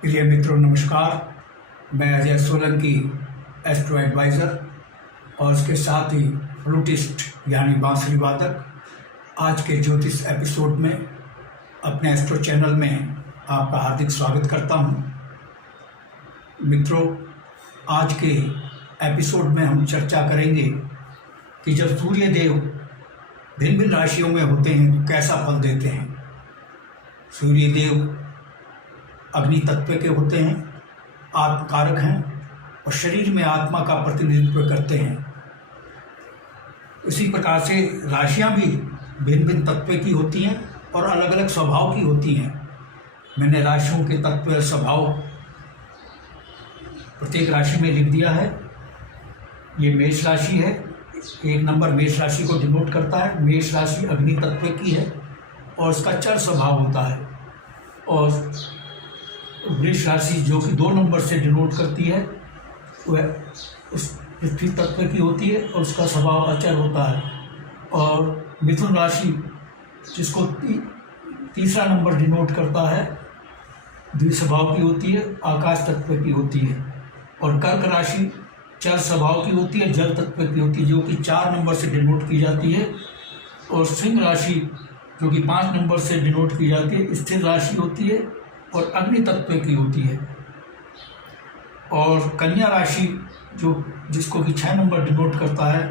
प्रिय मित्रों नमस्कार। मैं अजय सोलंकी, एस्ट्रो एडवाइज़र और इसके साथ ही फ्लूटिस्ट यानी बांसुरी वादक। आज के ज्योतिष एपिसोड में अपने एस्ट्रो चैनल में आपका हार्दिक स्वागत करता हूं। मित्रों, आज के एपिसोड में हम चर्चा करेंगे कि जब सूर्य देव भिन्न भिन्न राशियों में होते हैं तो कैसा फल देते हैं। सूर्य देव अग्नि तत्व के होते हैं, आत्मकारक हैं और शरीर में आत्मा का प्रतिनिधित्व करते हैं। इसी प्रकार से राशियां भी भिन्न भिन्न तत्व की होती हैं और अलग अलग स्वभाव की होती हैं। मैंने राशियों के तत्व स्वभाव प्रत्येक राशि में लिख दिया है। ये मेष राशि है, 1 नंबर मेष राशि को डिनोट करता है। मेष राशि अग्नि तत्व की है और इसका चर स्वभाव होता है। और वृष राशि जो कि 2 नंबर से डिनोट करती है वह उस पृथ्वी तत्व की होती है और उसका स्वभाव अचर होता है। और मिथुन राशि जिसको तीसरा नंबर डिनोट करता है द्विस्वभाव की होती है, आकाश तत्व की होती है। और कर्क राशि चर स्वभाव की होती है, जल तत्व की होती है, जो कि 4 नंबर से डिनोट की जाती है। और सिंह राशि जो कि 5 नंबर से डिनोट की जाती है, स्थिर राशि होती है और अग्नि तत्व की होती है। और कन्या राशि जिसको कि 6 नंबर डिनोट करता है,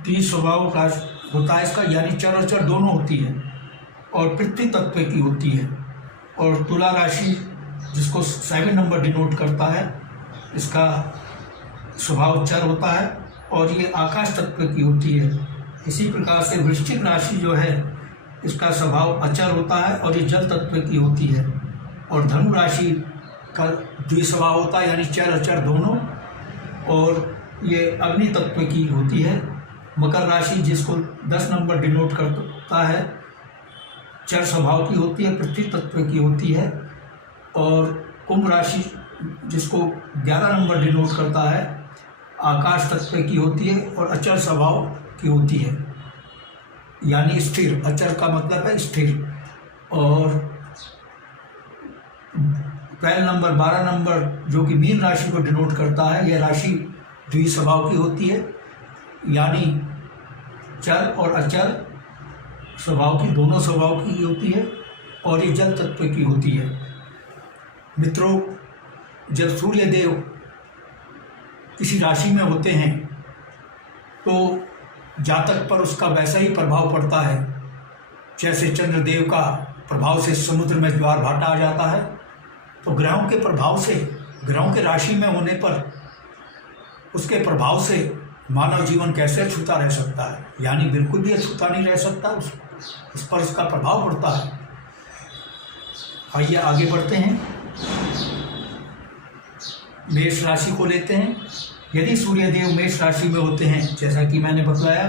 द्विज स्वभाव का होता है इसका, यानी चर और चर दोनों होती है और पृथ्वी तत्व की होती है। और तुला राशि जिसको 7 नंबर डिनोट करता है, इसका स्वभाव चर होता है और ये आकाश तत्व की होती है। इसी प्रकार से वृश्चिक राशि जो है इसका स्वभाव अचर होता है और ये जल तत्व की होती है। और धनु राशि का द्विस्वभाव होता है, यानी चर अचर दोनों, और ये अग्नि तत्व की होती है। मकर राशि जिसको 10 नंबर डिनोट करता है, चर स्वभाव की होती है, पृथ्वी तत्व की होती है। और कुंभ राशि जिसको 11 नंबर डिनोट करता है, आकाश तत्व की होती है और अचर स्वभाव की होती है, यानी स्थिर। अचर का मतलब है स्थिर। और 12 नंबर जो कि मीन राशि को डिनोट करता है, यह राशि द्विस्वभाव की होती है, यानी चर और अचर स्वभाव की, दोनों स्वभाव की होती है और ये जल तत्व की होती है। मित्रों, जब सूर्य देव किसी राशि में होते हैं तो जातक पर उसका वैसा ही प्रभाव पड़ता है जैसे चंद्रदेव का प्रभाव से समुद्र में ज्वार भाटा आ जाता है। तो ग्रहों के प्रभाव से, ग्रहों के राशि में होने पर उसके प्रभाव से मानव जीवन कैसे अछूता रह सकता है, यानी बिल्कुल भी अछूता नहीं रह सकता। उस पर उसका प्रभाव पड़ता है। आइए आगे बढ़ते हैं। मेष राशि को लेते हैं। यदि सूर्यदेव मेष राशि में होते हैं, जैसा कि मैंने बताया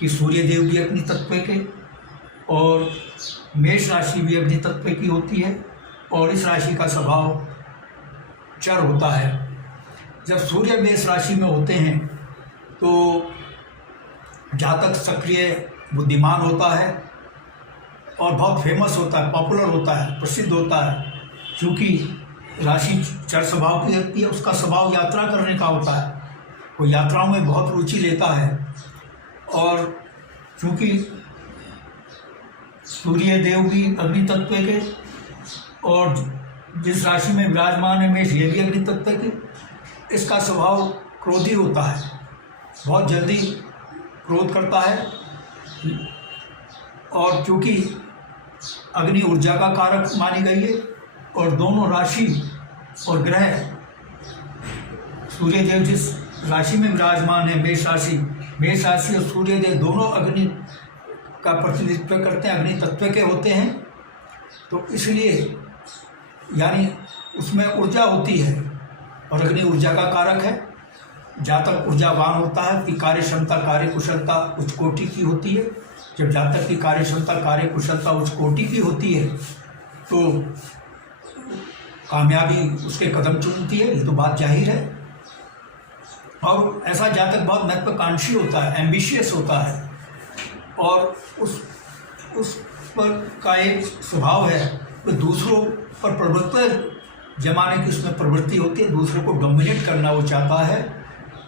कि सूर्यदेव भी अग्नि तत्व के और मेष राशि भी अग्नि तत्व की होती है और इस राशि का स्वभाव चर होता है। जब सूर्य मेष राशि में होते हैं तो जातक सक्रिय, बुद्धिमान होता है और बहुत फेमस होता है, पॉपुलर होता है, प्रसिद्ध होता है। क्योंकि राशि चर स्वभाव की होती है, उसका स्वभाव यात्रा करने का होता है, वो यात्राओं में बहुत रुचि लेता है। और क्योंकि सूर्य देव भी अग्नि तत्व के और जिस राशि में विराजमान है मेष, ये भी अग्नि तत्व के, इसका स्वभाव क्रोधी होता है, बहुत जल्दी क्रोध करता है। और क्योंकि अग्नि ऊर्जा का कारक मानी गई है और दोनों राशि और ग्रह, सूर्यदेव जिस राशि में विराजमान है मेष राशि और सूर्यदेव दोनों अग्नि का प्रतिनिधित्व करते हैं, अग्नि तत्व के होते हैं। तो इसलिए यानी उसमें ऊर्जा होती है और अग्नि ऊर्जा का कारक है। जातक ऊर्जावान होता है कि कार्य क्षमता, कार्य कुशलता उच्च कोटि की होती है। जब जातक की कार्य क्षमता, कार्य कुशलता उच्च कोटि की होती है तो कामयाबी उसके कदम चूमती है, ये तो बात जाहिर है। और ऐसा जातक बहुत महत्वाकांक्षी होता है, एम्बिशियस होता है और उस पर का एक स्वभाव है, वो दूसरों पर प्रभुत्व जमाने की उसमें प्रवृत्ति होती है, दूसरे को डोमिनेट करना वो चाहता है।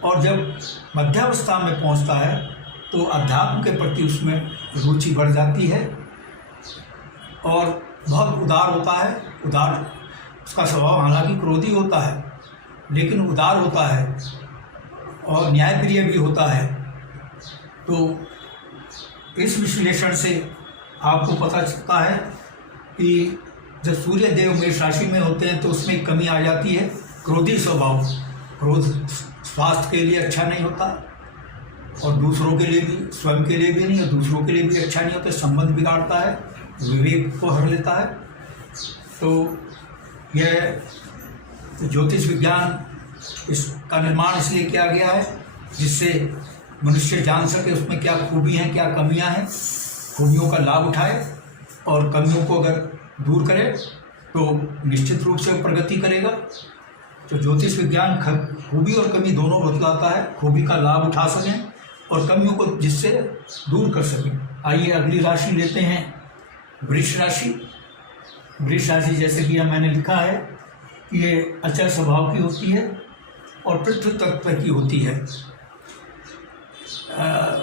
और जब मध्यावस्था में पहुंचता है तो अध्यात्म के प्रति उसमें रुचि बढ़ जाती है और बहुत उदार होता है। उदार उसका स्वभाव हालांकि क्रोधी होता है, लेकिन उदार होता है और न्यायप्रिय भी होता है। तो इस विश्लेषण से आपको पता चलता है कि जब सूर्य देव मेष राशि में होते हैं तो उसमें कमी आ जाती है। क्रोधी स्वभाव, क्रोध स्वास्थ्य के लिए अच्छा नहीं होता और दूसरों के लिए भी, स्वयं के लिए भी नहीं और दूसरों के लिए भी अच्छा नहीं होता। संबंध बिगाड़ता है, विवेक को हर लेता है। तो यह ज्योतिष विज्ञान इसका निर्माण इसलिए किया गया है जिससे मनुष्य जान सके उसमें क्या खूबी हैं, क्या कमियां हैं, खूबियों का लाभ उठाए और कमियों को अगर दूर करे तो निश्चित रूप से प्रगति करेगा। तो ज्योतिष विज्ञान खूबी और कमी दोनों बतलाता है, खूबी का लाभ उठा सकें और कमियों को जिससे दूर कर सकें। आइए अगली राशि लेते हैं, वृष राशि। वृष राशि जैसे कि मैंने लिखा है कि ये अचल स्वभाव की होती है और पृथ्वी तत्व की होती है।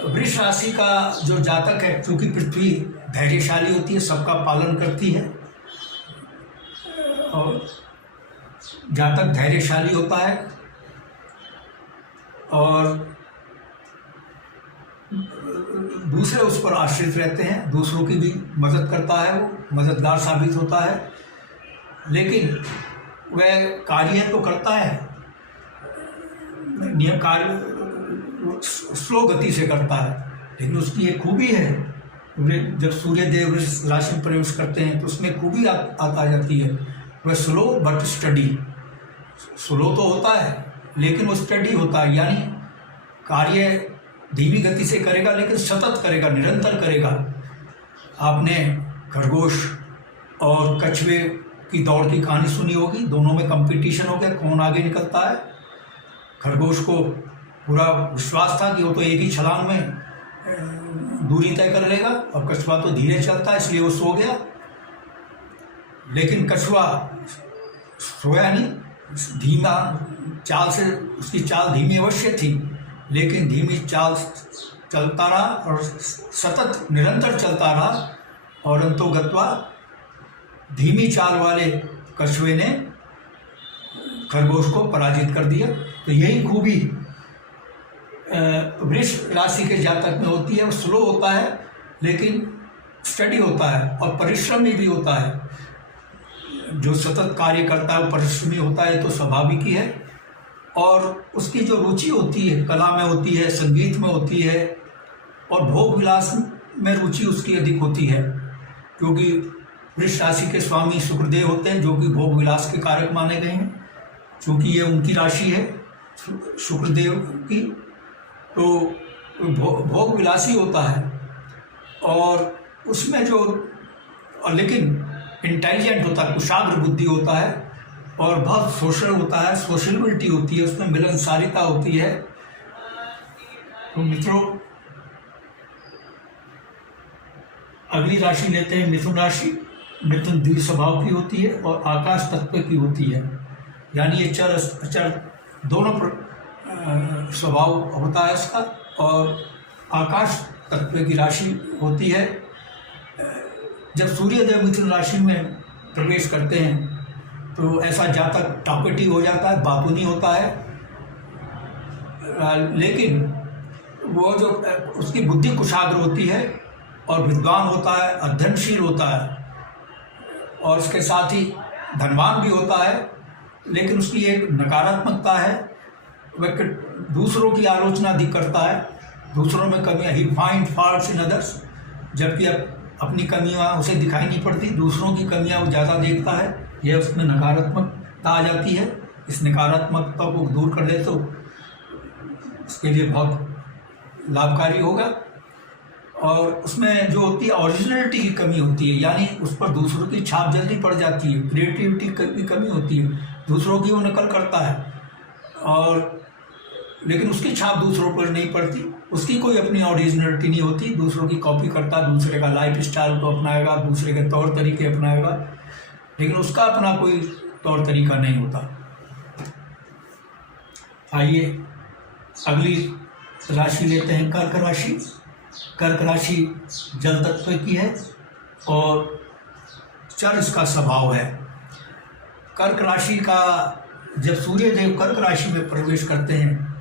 वृष राशि का जो जातक है, चूँकि पृथ्वी धैर्यशाली होती है, सबका पालन करती है और जातक धैर्यशाली होता है और दूसरे उस पर आश्रित रहते हैं, दूसरों की भी मदद करता है, वो मददगार साबित होता है। लेकिन वह कार्य तो करता है, नियम कार्य स्लो गति से करता है, लेकिन उसकी एक खूबी है। जब सूर्य देव राशि में प्रवेश करते हैं तो उसमें खूबी आ जाती है। वह स्लो बट स्टडी, स्लो तो होता है लेकिन वो स्टडी होता है, यानी कार्य धीमी गति से करेगा लेकिन सतत करेगा, निरंतर करेगा। आपने खरगोश और कछुए की दौड़ की कहानी सुनी होगी, दोनों में कंपटीशन हो गया कौन आगे निकलता है। खरगोश को पूरा विश्वास था कि वो तो एक ही छलांग में दूरी तय कर लेगा और कछुआ तो धीरे चलता है इसलिए वो सो गया। लेकिन कछुआ सोया नहीं, धीमा चाल से, उसकी चाल धीमी अवश्य थी लेकिन धीमी चाल चलता रहा और सतत निरंतर चलता रहा और अंतोगत्वा धीमी चाल वाले कछुए ने खरगोश को पराजित कर दिया। तो यही खूबी वृष राशि के जातक में होती है। वो स्लो होता है लेकिन स्टडी होता है और परिश्रमी भी होता है। जो सतत कार्य करता है वो परिश्रमी होता है, तो स्वाभाविक ही है। और उसकी जो रुचि होती है कला में होती है, संगीत में होती है और भोग विलास में रुचि उसकी अधिक होती है, क्योंकि वृष राशि के स्वामी शुक्रदेव होते हैं जो कि भोग विलास के कारक माने गए हैं। क्योंकि ये उनकी राशि है शुक्रदेव की, तो भोग विलासी होता है और उसमें जो, और लेकिन इंटेलिजेंट होता है, कुशाग्र बुद्धि होता है और बहुत सोशल होता है, सोशलिबिलिटी होती है, उसमें मिलनसारिता होती है। तो मित्रों अगली राशि लेते हैं मिथुन राशि। मिथुन द्वि स्वभाव की होती है और आकाश तत्व की होती है, यानी ये चर अचर दोनों स्वभाव होता है इसका। और आकाश तत्व की राशि होती है। जब सूर्यदेव मिथुन राशि में प्रवेश करते हैं तो ऐसा जातक टॉकेटिव हो जाता है, बातूनी होता है, लेकिन वो जो उसकी बुद्धि कुशाग्र होती है और विद्वान होता है, अध्ययनशील होता है और उसके साथ ही धनवान भी होता है। लेकिन उसकी एक नकारात्मकता है, वह दूसरों की आलोचना अधिक करता है, दूसरों में कमियां, ही फाइंड फॉल्ट्स इन अदर्स, जबकि अपनी कमियां उसे दिखाई नहीं पड़ती, दूसरों की कमियां वो ज़्यादा देखता है। यह उसमें नकारात्मकता आ जाती है। इस नकारात्मकता को दूर कर दे तो उसके लिए बहुत लाभकारी होगा। और उसमें जो होती है ओरिजिनलिटी की कमी होती है, यानी उस पर दूसरों की छाप जल्दी पड़ जाती है, क्रिएटिविटी की कमी होती है, दूसरों की वो नकल करता है और लेकिन उसकी छाप दूसरों पर नहीं पड़ती, उसकी कोई अपनी ओरिजिनलिटी नहीं होती, दूसरों की कॉपी करता, दूसरे का लाइफ स्टाइल को अपनाएगा, दूसरे के तौर तरीके अपनाएगा, लेकिन उसका अपना कोई तौर तरीका नहीं होता। आइए अगली राशि लेते हैं, कर्क राशि। कर्क राशि जल तत्व की है और चर इसका स्वभाव है। कर्क राशि का जब सूर्य देव कर्क राशि में प्रवेश करते हैं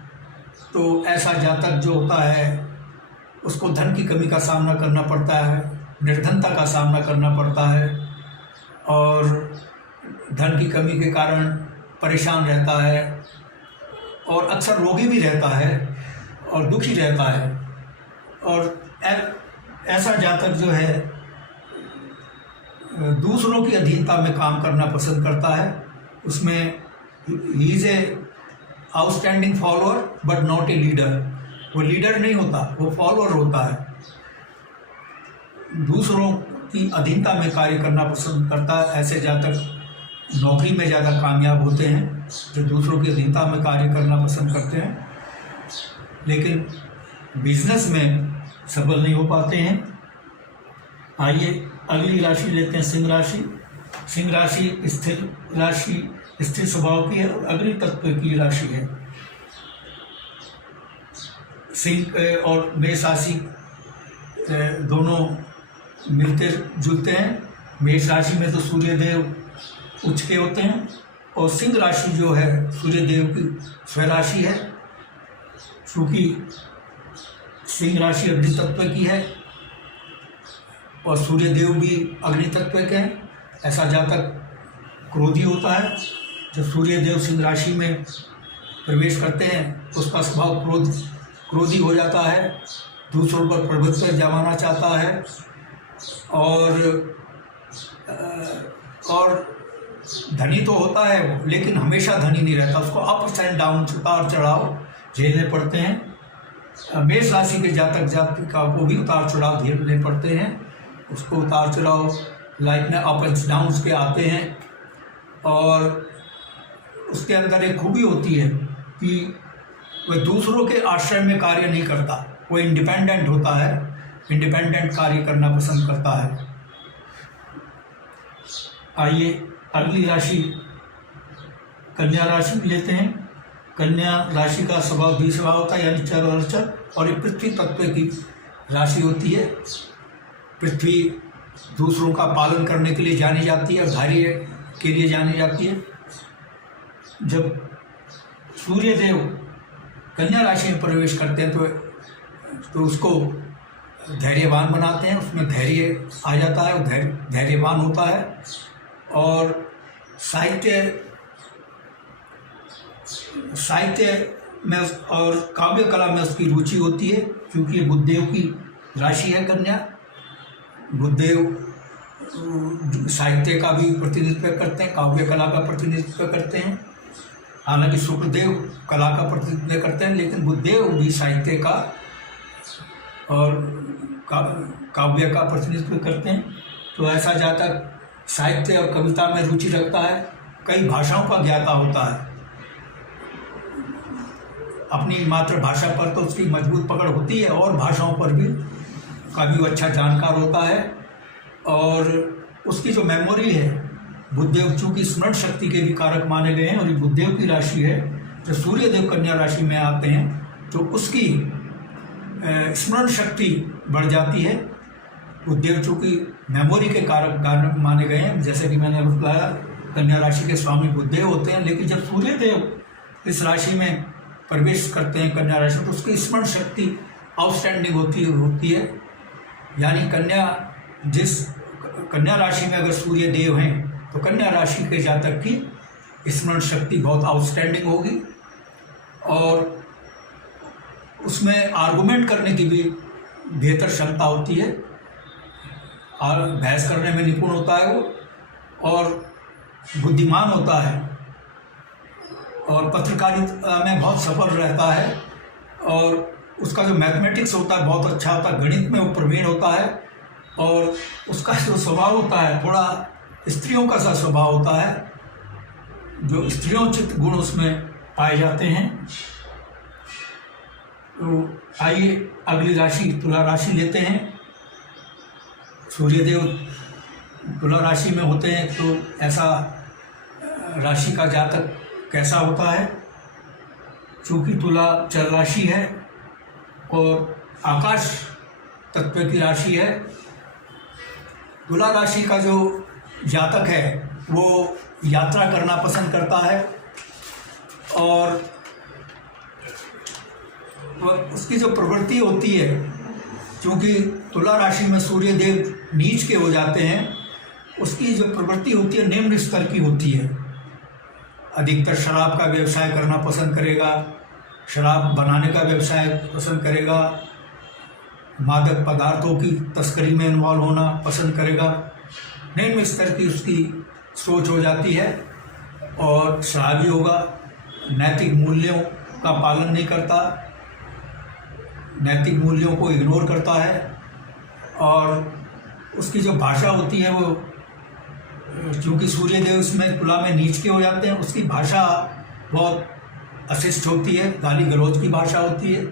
तो ऐसा जातक जो होता है उसको धन की कमी का सामना करना पड़ता है, निर्धनता का सामना करना पड़ता है और धन की कमी के कारण परेशान रहता है और अक्सर रोगी भी रहता है और दुखी रहता है। और ऐसा जातक जो है दूसरों की अधीनता में काम करना पसंद करता है। उसमें he is a outstanding follower but not a leader. वो लीडर नहीं होता, वो फॉलोअर होता है। दूसरों की अधीनता में कार्य करना पसंद करता है। ऐसे जातक नौकरी में ज़्यादा कामयाब होते हैं जो दूसरों की अधीनता में कार्य करना पसंद करते हैं, लेकिन बिजनेस में सफल नहीं हो पाते हैं। आइए अगली राशि लेते हैं, सिंह राशि। सिंह राशि स्थिर राशि, स्थिर स्वभाव की है और अग्नि तत्व की राशि है। सिंह और मेष राशि दोनों मिलते जुलते हैं। मेष राशि में तो सूर्य देव उच्च के होते हैं और सिंह राशि जो है सूर्य देव की स्वराशि है। चूँकि सिंह राशि अग्नि तत्व की है और सूर्य देव भी अग्नि तत्व के हैं, ऐसा जातक क्रोधी होता है। जब सूर्य देव सिंह राशि में प्रवेश करते हैं तो उसका स्वभाव क्रोधी हो जाता है, दूसरों पर प्रभुत्व जमाना चाहता है और धनी तो होता है लेकिन हमेशा धनी नहीं रहता। उसको अप्स एंड डाउन, उतार चढ़ाव झेलने पड़ते हैं। मेष राशि के जातिका को भी उतार चढ़ाव झेलने पड़ते हैं। उसको उतार चढ़ाव लाइफ में अप एंड डाउन के आते हैं और उसके अंदर एक खूबी होती है कि वह दूसरों के आश्रय में कार्य नहीं करता, वो इंडिपेंडेंट होता है, इंडिपेंडेंट कार्य करना पसंद करता है। आइए अगली राशि कन्या राशि लेते हैं। कन्या राशि का स्वभाव द्विस्वभाव होता है, यानी चर और अचर, और ये पृथ्वी तत्व की राशि होती है। पृथ्वी दूसरों का पालन करने के लिए जानी जाती है और धैर्य के लिए जानी जाती है। जब सूर्य देव कन्या राशि में प्रवेश करते हैं तो उसको धैर्यवान बनाते हैं, उसमें धैर्य आ जाता है, वो धैर्यवान होता है और साहित्य में और काव्य कला में उसकी रुचि होती है। क्योंकि बुधदेव की राशि है कन्या। बुधदेव साहित्य का भी प्रतिनिधित्व करते हैं, काव्य कला का प्रतिनिधित्व करते हैं। हालांकि शुक्रदेव कला का प्रतिनिधित्व करते हैं, लेकिन बुधदेव भी साहित्य का और काव्य का प्रतिनिधित्व करते हैं। तो ऐसा जातक साहित्य और कविता में रुचि रखता है, कई भाषाओं का ज्ञाता होता है। अपनी मातृभाषा पर तो उसकी मजबूत पकड़ होती है और भाषाओं पर भी काफ़ी अच्छा जानकार होता है। और उसकी जो मेमोरी है, बुधदेव चूँकि स्मरण शक्ति के भी कारक माने गए हैं और ये बुधदेव की राशि है। जब सूर्य देव कन्या राशि में आते हैं तो उसकी स्मरण शक्ति बढ़ जाती है। बुधदेव चूँकि मेमोरी के कारक माने गए हैं, जैसे कि मैंने बताया कन्या राशि के स्वामी बुधदेव होते हैं। लेकिन जब सूर्य देव इस राशि में प्रवेश करते हैं कन्या राशि में, तो उसकी स्मरण शक्ति आउटस्टैंडिंग होती है। यानी कन्या राशि में अगर सूर्य देव हैं तो कन्या राशि के जातक की स्मरण शक्ति बहुत आउटस्टैंडिंग होगी और उसमें आर्गुमेंट करने की भी बेहतर क्षमता होती है और बहस करने में निपुण होता है वो और बुद्धिमान होता है और पत्रकारिता में बहुत सफल रहता है और उसका जो मैथमेटिक्स होता है बहुत अच्छा होता है, गणित में वो प्रवीण होता है और उसका जो स्वभाव होता है थोड़ा स्त्रियों का सा स्वभाव होता है, जो स्त्रियोचित गुण उसमें पाए जाते हैं। तो आइए अगली राशि तुला राशि लेते हैं। सूर्यदेव तुला राशि में होते हैं तो ऐसा राशि का जातक कैसा होता है। चूँकि तुला चर राशि है और आकाश तत्व की राशि है, तुला राशि का जो जातक है वो यात्रा करना पसंद करता है और उसकी जो प्रवृत्ति होती है, क्योंकि तुला राशि में सूर्य देव नीच के हो जाते हैं, उसकी जो प्रवृत्ति होती है निम्न स्तर की होती है। अधिकतर शराब का व्यवसाय करना पसंद करेगा, शराब बनाने का व्यवसाय पसंद करेगा, मादक पदार्थों की तस्करी में इन्वॉल्व होना पसंद करेगा। निम्न स्तर की उसकी सोच हो जाती है और शराबी होगा, नैतिक मूल्यों का पालन नहीं करता, नैतिक मूल्यों को इग्नोर करता है और उसकी जो भाषा होती है वो, क्योंकि सूर्यदेव इसमें तुला में नीच के हो जाते हैं, उसकी भाषा बहुत अशिष्ट होती है, गाली गलौज की भाषा होती है,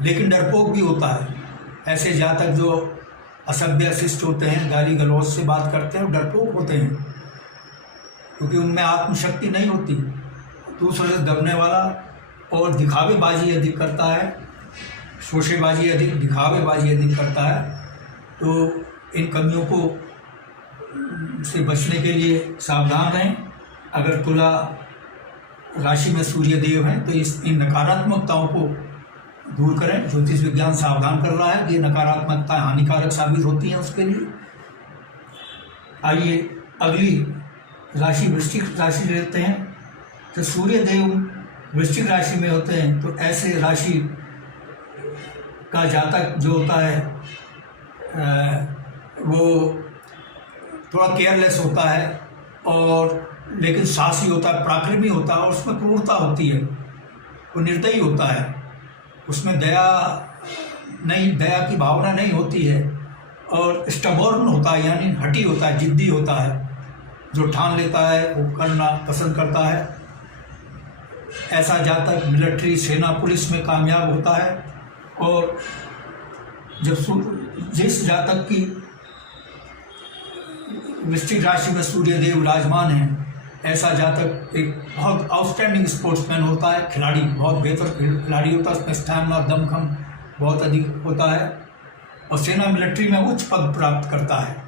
लेकिन डरपोक भी होता है। ऐसे जातक जो असभ्य अशिष्ट होते हैं, गाली गलौज से बात करते हैं, डरपोक होते हैं, क्योंकि उनमें आत्मशक्ति नहीं होती। दूसरे से दबने वाला और दिखावेबाजी अधिक करता है, शोशेबाजी अधिक, दिखावेबाजी अधिक करता है। तो इन कमियों को से बचने के लिए सावधान रहें। अगर तुला राशि में सूर्य देव हैं तो इन नकारात्मकताओं को दूर करें। ज्योतिष विज्ञान सावधान कर रहा है कि ये नकारात्मकता हानिकारक साबित होती हैं उसके लिए। आइए अगली राशि वृश्चिक राशि लेते हैं। तो सूर्य देव वृश्चिक राशि में होते हैं तो ऐसे राशि का जातक जो होता है वो थोड़ा केयरलेस होता है और लेकिन साहसी होता है, पराक्रमी होता है और उसमें क्रूरता होती है, वो निर्दयी होता है, उसमें दया की भावना नहीं होती है और स्टबॉर्न होता है, यानी हठी होता है, जिद्दी होता है, जो ठान लेता है वो करना पसंद करता है। ऐसा जातक मिलिट्री, सेना, पुलिस में कामयाब होता है। और जब जिस जातक की वृश्चिक राशि में सूर्य देव विराजमान है, ऐसा जातक एक बहुत आउटस्टैंडिंग स्पोर्ट्समैन होता है, खिलाड़ी, बहुत बेहतर खिलाड़ी होता है, उसमें स्टैमिना, दमखम बहुत अधिक होता है और सेना मिलिट्री में उच्च पद प्राप्त करता है।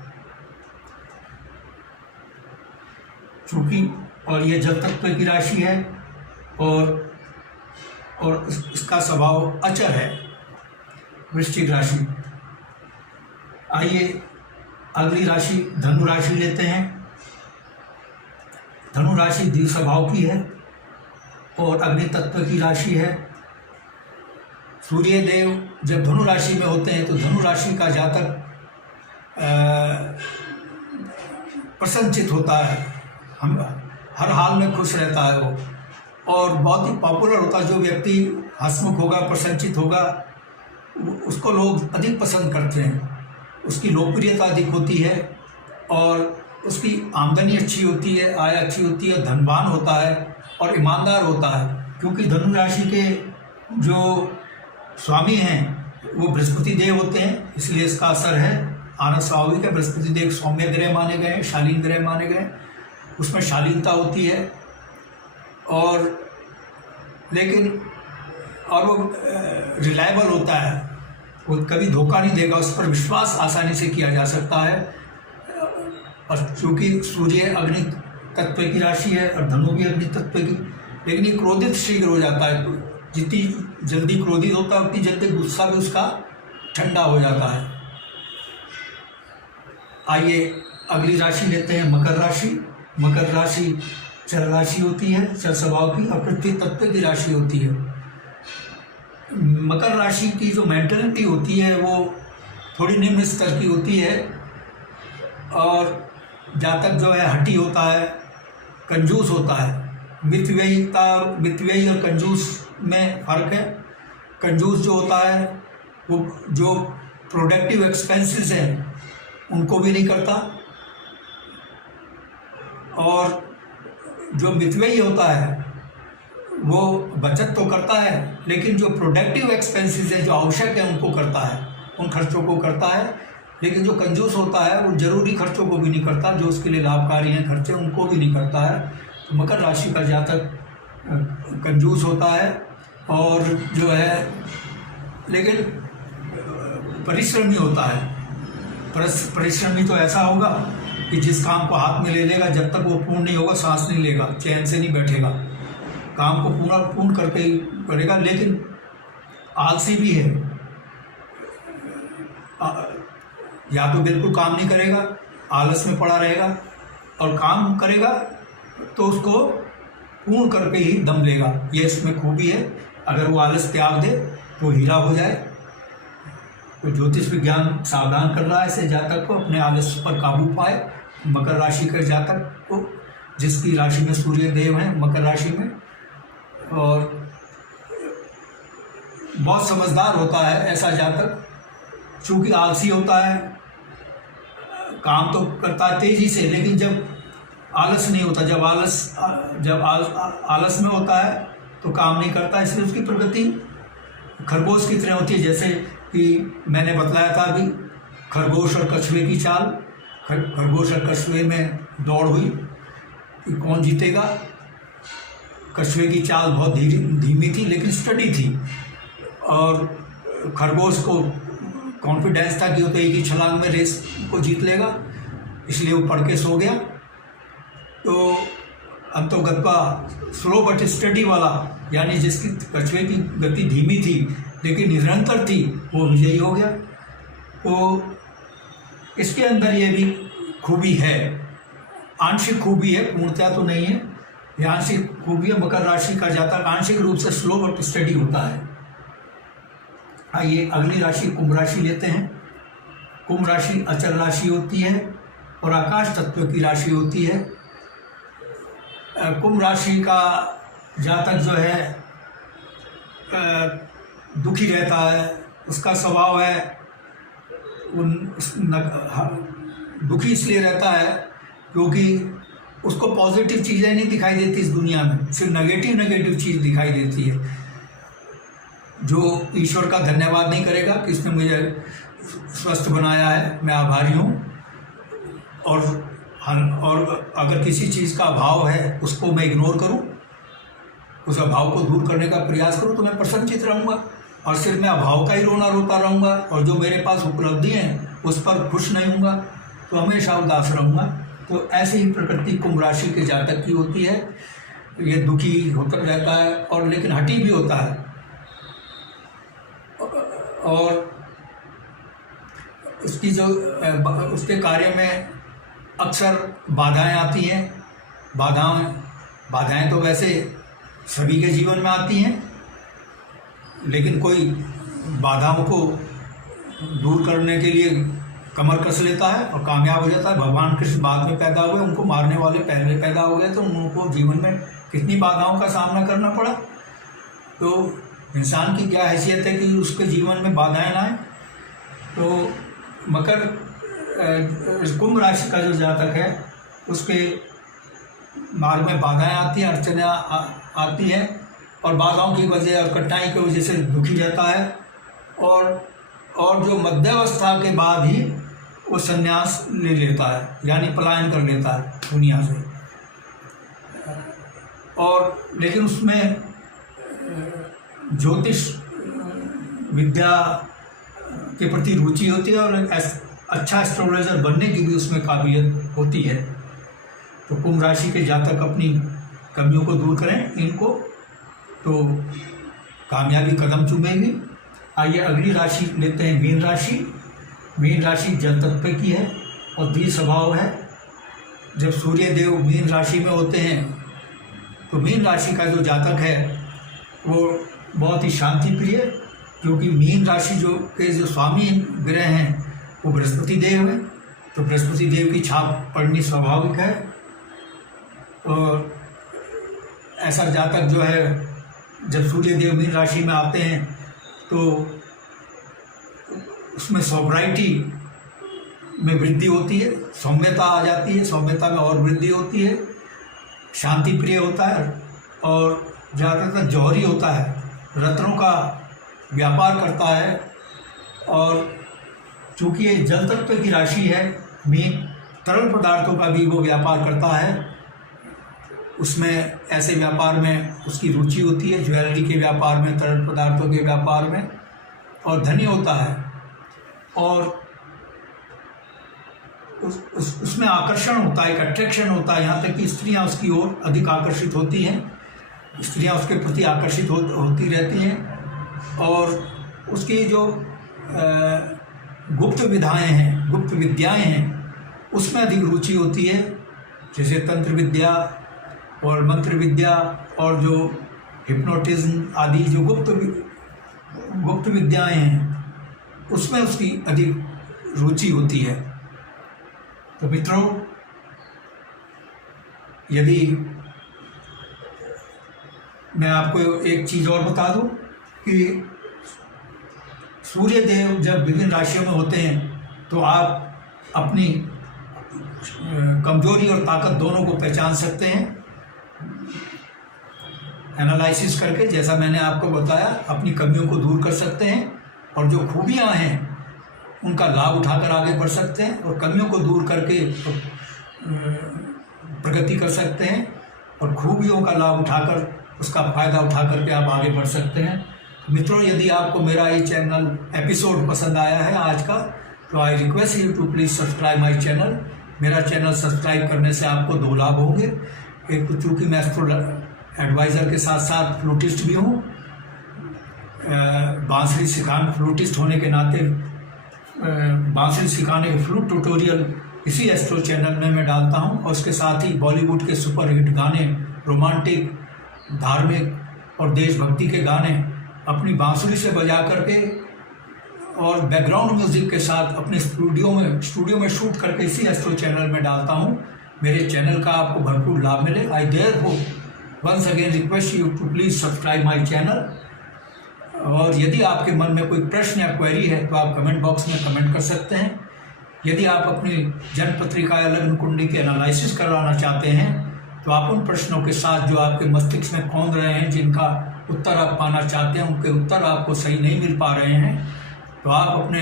चूँकि और ये जल तत्व की राशि है और इसका स्वभाव अचर है वृश्चिक राशि। आइए अगली राशि धनु राशि लेते हैं। धनु राशि द्वितीय स्वभाव की है और अग्नि तत्व की राशि है। सूर्य देव जब धनु राशि में होते हैं तो धनु राशि का जातक प्रसन्नचित होता है, हम हर हाल में खुश रहता है वो, और बहुत ही पॉपुलर होता है। जो व्यक्ति हंसमुख होगा, प्रसन्नचित होगा, उसको लोग अधिक पसंद करते हैं, उसकी लोकप्रियता अधिक होती है और उसकी आमदनी अच्छी होती है, आय अच्छी होती है, धनवान होता है और ईमानदार होता है। क्योंकि धनु राशि के जो स्वामी हैं वो बृहस्पति देव होते हैं, इसलिए इसका असर है। आनंद स्वाभाविक है, बृहस्पति देव सौम्य ग्रह माने गए, शालीन ग्रह माने गए, उसमें शालीनता होती है और लेकिन और वो रिलायबल होता है, वो कभी धोखा नहीं देगा, उस पर विश्वास आसानी से किया जा सकता है। और चूँकि सूर्य अग्नि तत्व की राशि है और धनु भी अग्नि तत्व की, लेकिन ये क्रोधित शीघ्र हो जाता है। जितनी जल्दी क्रोधित होता है उतनी जल्दी गुस्सा भी उसका ठंडा हो जाता है। आइए अगली राशि लेते हैं मकर राशि। मकर राशि चर राशि होती है, चर स्वभाव की, और पृथ्वी तत्व की राशि होती है। मकर राशि की जो मेंटलिटी होती है वो थोड़ी निम्न स्तर की होती है और जातक जो है हठी होता है, कंजूस होता है। मितव्ययी और कंजूस में फ़र्क है। कंजूस जो होता है वो जो प्रोडक्टिव एक्सपेंसेस हैं उनको भी नहीं करता, और जो मितव्ययी होता है वो बचत तो करता है लेकिन जो प्रोडक्टिव एक्सपेंसेस हैं, जो आवश्यक है, उनको करता है, उन खर्चों को करता है। लेकिन जो कंजूस होता है वो ज़रूरी खर्चों को भी नहीं करता, जो उसके लिए लाभकारी हैं खर्चे, उनको भी नहीं करता है। तो मकर राशि का जातक कंजूस होता है और जो है लेकिन परिश्रमी होता है। परिश्रमी तो ऐसा होगा कि जिस काम को हाथ में ले लेगा, जब तक वो पूर्ण नहीं होगा सांस नहीं लेगा, चैन से नहीं बैठेगा, काम को पूर्ण करके ही करेगा। लेकिन आलसी भी है, या तो बिल्कुल काम नहीं करेगा, आलस में पड़ा रहेगा, और काम करेगा तो उसको पूर्ण करके ही दम लेगा। ये इसमें खूबी है। अगर वो आलस त्याग दे तो हीरा हो जाए। तो ज्योतिष विज्ञान सावधान कर रहा है ऐसे जातक को अपने आलस पर काबू पाए। मकर राशि के जातक को, जिसकी राशि में सूर्य देव हैं मकर राशि में, और बहुत समझदार होता है ऐसा जातक। चूँकि आलसी होता है, काम तो करता है तेजी से, लेकिन जब आलस नहीं होता, जब आलस में होता है तो काम नहीं करता। इसलिए उसकी प्रगति खरगोश की तरह होती है। जैसे कि मैंने बतलाया था अभी, खरगोश और कछुए की चाल। खरगोश और कछुए में दौड़ हुई कि कौन जीतेगा। कछुए की चाल बहुत धीमी थी लेकिन स्टडी थी, और खरगोश को कॉन्फिडेंस था कि वो तो एक ही छलांग में रेस को जीत लेगा, इसलिए वो पढ़ के सो गया। तो अंतोगत्वा स्लो बट स्टडी वाला, यानी जिसकी कछुए की गति धीमी थी लेकिन निरंतर थी, वो विजयी हो गया। तो इसके अंदर ये भी खूबी है, आंशिक खूबी है, पूर्णतया तो नहीं है, ये आंशिक खूबी है। मकर राशि का जातक आंशिक रूप से स्लो बट स्टडी होता है। आइए अगली राशि कुंभ राशि लेते हैं। कुंभ राशि अचल राशि होती है और आकाश तत्व की राशि होती है। कुंभ राशि का जातक जो है दुखी रहता है। उसका स्वभाव है दुखी इसलिए रहता है क्योंकि उसको पॉजिटिव चीज़ें नहीं दिखाई देती इस दुनिया में, सिर्फ नेगेटिव चीज़ दिखाई देती है। जो ईश्वर का धन्यवाद नहीं करेगा कि इसने मुझे स्वस्थ बनाया है, मैं आभारी हूँ, और अगर किसी चीज़ का अभाव है उसको मैं इग्नोर करूँ, उस अभाव को दूर करने का प्रयास करूँ, तो मैं प्रसन्नचित्त रहूँगा। और सिर्फ मैं अभाव का ही रोता रहूँगा और जो मेरे पास उपलब्धि हैं उस पर खुश नहीं हूँगा, तो हमेशा उदास रहूँगा। तो ऐसे ही प्रकृति कुंभ राशि के जातक की होती है। ये दुखी होता रहता है और लेकिन हठी भी होता है, और उसके कार्य में अक्सर बाधाएं आती हैं। बाधाएं तो वैसे सभी के जीवन में आती हैं, लेकिन कोई बाधाओं को दूर करने के लिए कमर कस लेता है और कामयाब हो जाता है। भगवान कृष्ण बाद में पैदा हुए, उनको मारने वाले पहले पैदा हो गए, तो उनको जीवन में कितनी बाधाओं का सामना करना पड़ा। तो इंसान की क्या हैसियत है कि उसके जीवन में बाधाएं ना आए। तो कुंभ राशि का जो जातक है उसके मार्ग में बाधाएं आती हैं, अड़चनें आती हैं, और बाधाओं की वजह और कठिनाई की वजह से दुखी रहता है। और जो मध्यावस्था के बाद ही वो संन्यास ले लेता है, यानी पलायन कर लेता है दुनिया से। और लेकिन उसमें ज्योतिष विद्या के प्रति रुचि होती है और अच्छा एस्ट्रोलॉजर बनने की भी उसमें काबिलियत होती है। तो कुंभ राशि के जातक अपनी कमियों को दूर करें इनको, तो कामयाबी कदम चूमेगी। आइए अगली राशि लेते हैं मीन राशि। मीन राशि जल तत्व की है और द्वि स्वभाव है। जब सूर्य देव मीन राशि में होते हैं तो मीन राशि का जो जातक है वो बहुत ही शांति प्रिय, क्योंकि मीन राशि जो स्वामी ग्रह हैं वो बृहस्पति देव हैं, तो बृहस्पति देव की छाप पड़नी स्वाभाविक है। और ऐसा जातक जो है जब सूर्य देव मीन राशि में आते हैं तो उसमें सॉब्राइटी में वृद्धि होती है, सौम्यता आ जाती है, सौम्यता में और वृद्धि होती है, शांति प्रिय होता है और ज़्यादातर जौहरी होता है, रत्नों का व्यापार करता है। और चूँकि ये जल तत्व की राशि है, मीन तरल पदार्थों का भी वो व्यापार करता है। उसमें ऐसे व्यापार में उसकी रुचि होती है, ज्वेलरी के व्यापार में, तरल पदार्थों के व्यापार में, और धनी होता है और उसमें आकर्षण होता है, एक अट्रैक्शन होता है। यहाँ तक कि स्त्रियाँ उसकी ओर अधिक आकर्षित होती हैं, स्त्रियाँ उसके प्रति आकर्षित होती रहती हैं। और उसकी जो गुप्त विधाएँ हैं, गुप्त विद्याएँ हैं, उसमें अधिक रुचि होती है, जैसे तंत्र विद्या और मंत्र विद्या और जो हिप्नोटिज्म आदि जो गुप्त विद्याएँ हैं, उसमें उसकी अधिक रुचि होती है। तो मित्रों, यदि मैं आपको एक चीज़ और बता दूं कि सूर्य देव जब विभिन्न राशियों में होते हैं तो आप अपनी कमजोरी और ताकत दोनों को पहचान सकते हैं एनालिसिस करके। जैसा मैंने आपको बताया, अपनी कमियों को दूर कर सकते हैं और जो खूबियां हैं उनका लाभ उठाकर आगे बढ़ सकते हैं, और कमियों को दूर करके प्रगति कर सकते हैं, और खूबियों का लाभ उठाकर उसका फ़ायदा उठा करके आप आगे बढ़ सकते हैं। मित्रों, यदि आपको मेरा ये चैनल एपिसोड पसंद आया है आज का, तो I request you to please subscribe my channel. मेरा चैनल सब्सक्राइब करने से आपको दो लाभ होंगे। एक तो चूँकि मैं एस्ट्रो एडवाइज़र के साथ साथ फ्लूटिस्ट भी हूँ, बांसुरी सिखाने फ्लूटिस्ट होने के नाते बांसुरी सिखाने के फ्लूट ट्यूटोरियल इसी एस्ट्रो चैनल में मैं डालता हूँ, और उसके साथ ही बॉलीवुड के सुपरहिट गाने, रोमांटिक, धार्मिक और देशभक्ति के गाने अपनी बांसुरी से बजा करके और बैकग्राउंड म्यूजिक के साथ अपने स्टूडियो में शूट करके इसी एस्ट्रो चैनल में डालता हूँ। मेरे चैनल का आपको भरपूर लाभ मिले। I therefore once again request you to please subscribe my channel. और यदि आपके मन में कोई प्रश्न या क्वेरी है तो आप कमेंट बॉक्स में कमेंट कर सकते हैं। यदि आप अपनी जन्म पत्रिका या लग्न कुंडली के एनालिसिस करवाना चाहते हैं तो आप उन प्रश्नों के साथ जो आपके मस्तिष्क में कौंध रहे हैं, जिनका उत्तर आप पाना चाहते हैं, उनके उत्तर आपको सही नहीं मिल पा रहे हैं, तो आप अपने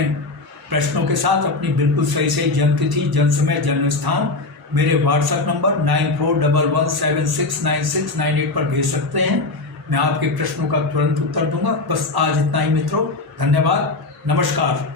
प्रश्नों के साथ अपनी बिल्कुल सही जन्म तिथि, जन्म समय, जन्म स्थान मेरे व्हाट्सएप नंबर 9411769698 पर भेज सकते हैं। मैं आपके प्रश्नों का तुरंत उत्तर दूंगा। बस आज इतना ही मित्रों, धन्यवाद, नमस्कार।